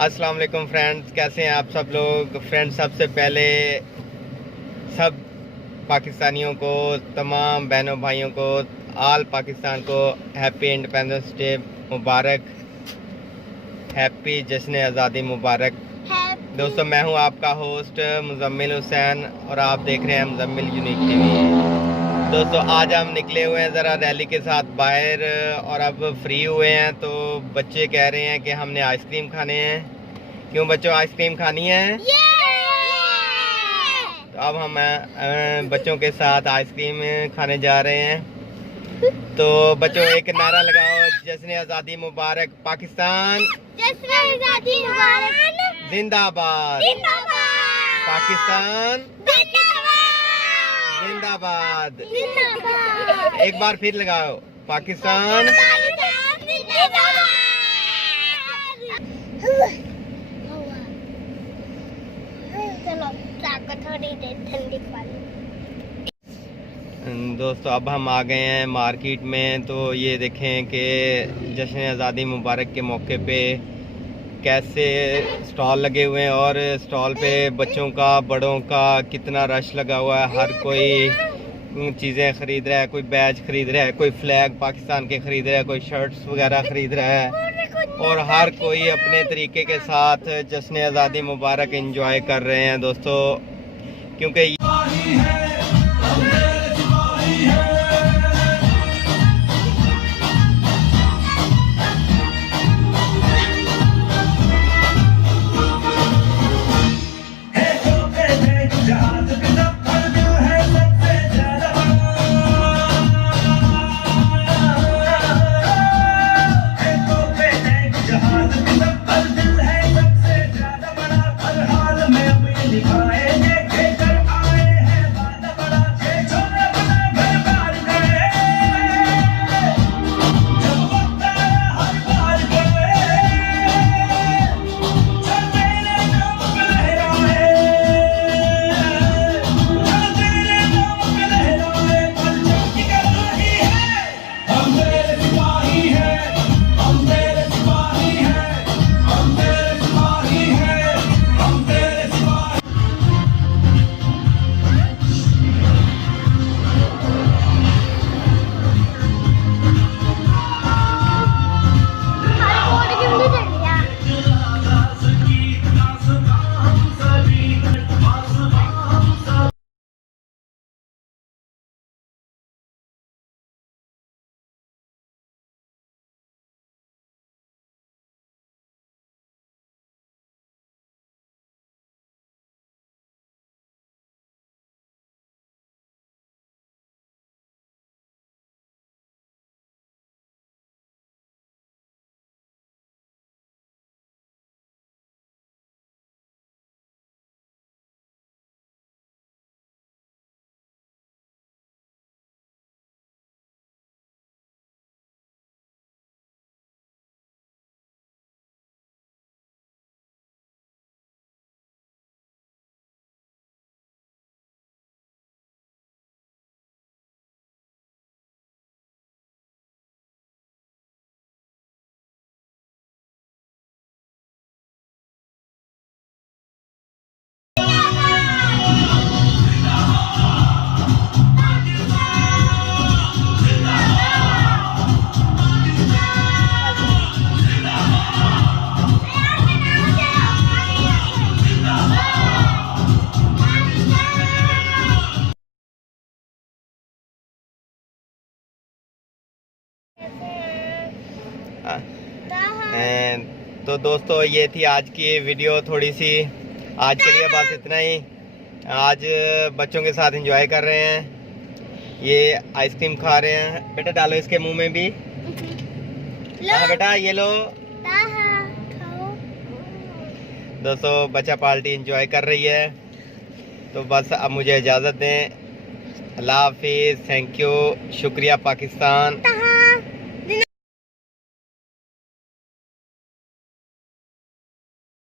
अस्सलाम वालेकुम फ्रेंड्स, कैसे हैं आप सब लोग। फ्रेंड्स, सबसे पहले सब पाकिस्तानियों को, तमाम बहनों भाइयों को, आल पाकिस्तान को हैप्पी इंडिपेंडेंस डे मुबारक, हैप्पी जश्न आज़ादी मुबारक। दोस्तों, मैं हूं आपका होस्ट मुजम्मिल हुसैन और आप देख रहे हैं मुजम्मिल यूनिक टीवी। दोस्तों, आज हम निकले हुए हैं ज़रा रैली के साथ बाहर और अब फ्री हुए हैं, तो बच्चे कह रहे हैं कि हमने आइसक्रीम खाने हैं। क्यों बच्चों, आइसक्रीम खानी है? तो अब हम बच्चों के साथ आइसक्रीम खाने जा रहे हैं। तो बच्चों, एक नारा लगाओ, जश्न आज़ादी मुबारक पाकिस्तान, जश्न आज़ादी मुबारक, जिंदाबाद पाकिस्तान, जिंदाबाद। एक बार फिर लगाओ, पाकिस्तान। चलो थोड़ी देर ठंडी पानी। दोस्तों, अब हम आ गए हैं मार्केट में। तो ये देखें कि जश्न आज़ादी मुबारक के मौके पे कैसे स्टॉल लगे हुए हैं और स्टॉल पे बच्चों का, बड़ों का कितना रश लगा हुआ है। हर कोई चीज़ें ख़रीद रहा है, कोई बैज ख़रीद रहा है, कोई फ्लैग पाकिस्तान के ख़रीद रहा है, कोई शर्ट्स वगैरह ख़रीद रहा है और हर कोई अपने तरीके के साथ जश्न आज़ादी मुबारक एंजॉय कर रहे हैं दोस्तों, क्योंकि तो दोस्तों, ये थी आज की वीडियो। थोड़ी सी आज के लिए बस इतना ही। आज बच्चों के साथ एंजॉय कर रहे हैं, ये आइसक्रीम खा रहे हैं। बेटा डालो इसके मुंह में भी। हाँ बेटा, ये लो। दोस्तों, बच्चा पार्टी एंजॉय कर रही है। तो बस अब मुझे इजाज़त दें। अल्लाह हाफिज़, थैंक यू, शुक्रिया पाकिस्तान।